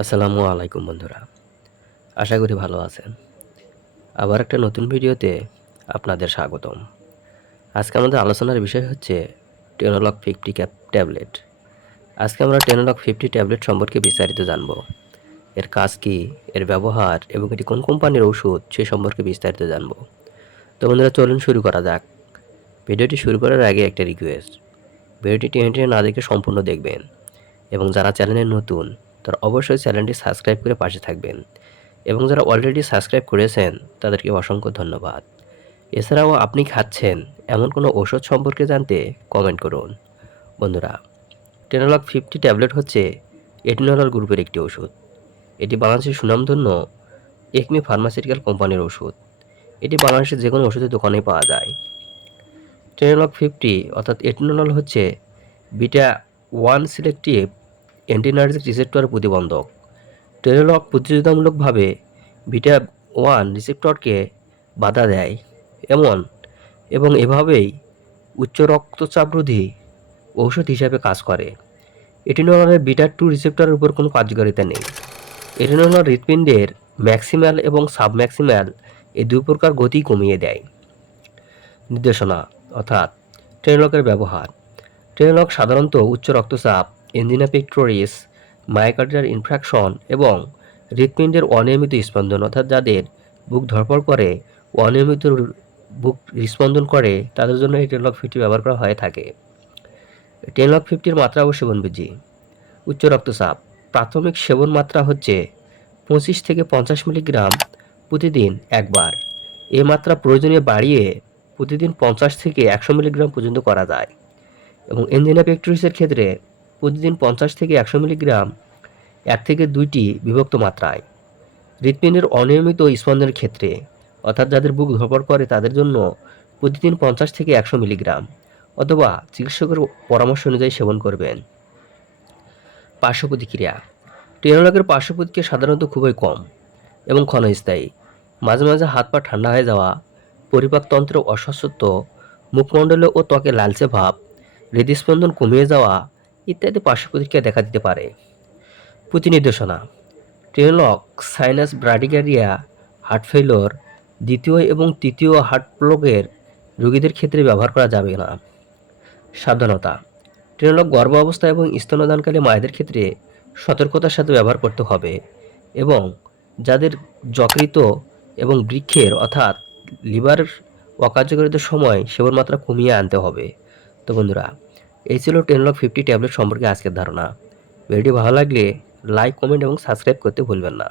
আসসালামু আলাইকুম বন্ধুরা, আশা করি ভালো আছেন। আবার একটা নতুন ভিডিওতে আপনাদের স্বাগতম। আজকে আমাদের আলোচনার বিষয় হচ্ছে টেনোলগ 50 ট্যাবলেট। আজকে আমরা টেনোলগ 50 ট্যাবলেট সম্পর্কে বিস্তারিত জানব। এর কাজ কী, এর ব্যবহার এবং এটি কোন কোম্পানির ওষুধ সে সম্পর্কে বিস্তারিত জানব। তো বন্ধুরা, চলুন শুরু করা যাক। ভিডিওটি শুরু করার আগে একটা রিকোয়েস্ট, ভিডিওটি টেনে টেনে না দেখে সম্পূর্ণ দেখবেন এবং যারা চ্যানেলে নতুন তারা অবশ্যই চ্যানেলটি সাবস্ক্রাইব করে পাশে থাকবেন এবং যারা অলরেডি সাবস্ক্রাইব করেছেন তাদেরকে অসংখ্য ধন্যবাদ। এছাড়াও আপনি খাচ্ছেন এমন কোনো ওষুধ সম্পর্কে জানতে কমেন্ট করুন। বন্ধুরা, টেনোলগ 50 ট্যাবলেট হচ্ছে এটিনল গ্রুপের একটি ওষুধ। এটি বাংলাদেশের সুনামধন্য একমি ফার্মাসিউটিক্যাল কোম্পানির ওষুধ। এটি বাংলাদেশের যে কোনো ওষুধের দোকানে পাওয়া যায়। টেনোলগ 50 অর্থাৎ এটিনল হচ্ছে বিটা 1 সিলেক্টিভ অ্যান্টিনার্জিক রিসেপ্টর প্রতিবন্ধক। টেনোলগ প্রতিযোগিতামূলকভাবে বিটা 1 রিসেপ্টরকে বাধা দেয় এবং এভাবেই উচ্চ রক্তচাপরোধী ঔষধ হিসাবে কাজ করে। এটিনলের বিটা 2 রিসেপ্টরের উপর কোনো কার্যকারিতা নেই। এটিনল হৃৎপিণ্ডের ম্যাক্সিমাল এবং সাবম্যাক্সিমাল এই দুই প্রকার গতি কমিয়ে দেয়। নির্দেশনা অর্থাৎ টেনোলগের ব্যবহার। টেনোলগ সাধারণত উচ্চ রক্তচাপ, এনজিনা পেক্টোরিস, মায়োকার্ডিয়াল ইনফ্রাকশন এবং হৃৎপিণ্ডের অনিয়মিত স্পন্দন অর্থাৎ যাদের বুক ধড়ফড় করে, অনিয়মিত বুক হৃস্পন্দন করে, তাদের জন্য এই টেনোলগ 50 ব্যবহার করা হয়ে থাকে। টেনোলগ 50-র মাত্রা ও সেবনবিধি। উচ্চ রক্তচাপ প্রাথমিক সেবন মাত্রা হচ্ছে 25 থেকে 50 মিলিগ্রাম প্রতিদিন একবার। এই মাত্রা প্রয়োজনীয় বাড়িয়ে প্রতিদিন 50 থেকে 100 মিলিগ্রাম পর্যন্ত করা যায় এবং এনজিনা পেক্টোরিসের ক্ষেত্রে প্রতিদিন 50 থেকে 100 মিলিগ্রাম 1 থেকে 2টি বিভক্ত মাত্রায়। হৃৎপিণ্ডের অনিয়মিত স্পন্দনের ক্ষেত্রে অর্থাৎ যাদের বুক ধড়ফড় করে তাদের জন্য প্রতিদিন 50 থেকে 100 মিলিগ্রাম অথবা চিকিৎসকের পরামর্শ অনুযায়ী সেবন করবেন। পার্শ্ব প্রতিক্রিয়া। টেনোলগের পার্শ্ব প্রতিক্রিয়া সাধারণত খুবই কম এবং ক্ষণস্থায়ী। মাঝে মাঝে হাত পা ঠান্ডা হয়ে যাওয়া, পরিপাকতন্ত্র অস্বস্থত্ব, মুখমণ্ডলে ও ত্বকে লালচে ভাব, হৃদস্পন্দন কমিয়ে যাওয়া ইত্যাদি পার্শ্ব প্রতিক্রিয়া দেখা দিতে পারে। প্রতিনির্দেশনা। টেনোলগ সাইনাস ব্রাডিকার্ডিয়া, হার্ট ফেইলিওর, দ্বিতীয় এবং তৃতীয় হার্ট ব্লকের রোগীদের ক্ষেত্রে ব্যবহার করা যাবে না। সাবধানতা। টেনোলগ গর্ভ অবস্থা এবং স্তন্যদানকালে মায়েদের ক্ষেত্রে সতর্কতার সাথে ব্যবহার করতে হবে এবং যাদের যকৃত এবং বৃক্ষের অর্থাৎ লিভার অকার্যকারিতার সময় সেবন মাত্রা কমিয়ে আনতে হবে। তো বন্ধুরা, এই ছিল টেনোলগ 50 ট্যাবলেট সম্পর্কে আজকের ধারণা। ভিডিওটি ভালো লাগলে লাইক, কমেন্ট এবং সাবস্ক্রাইব করতে ভুলবেন না।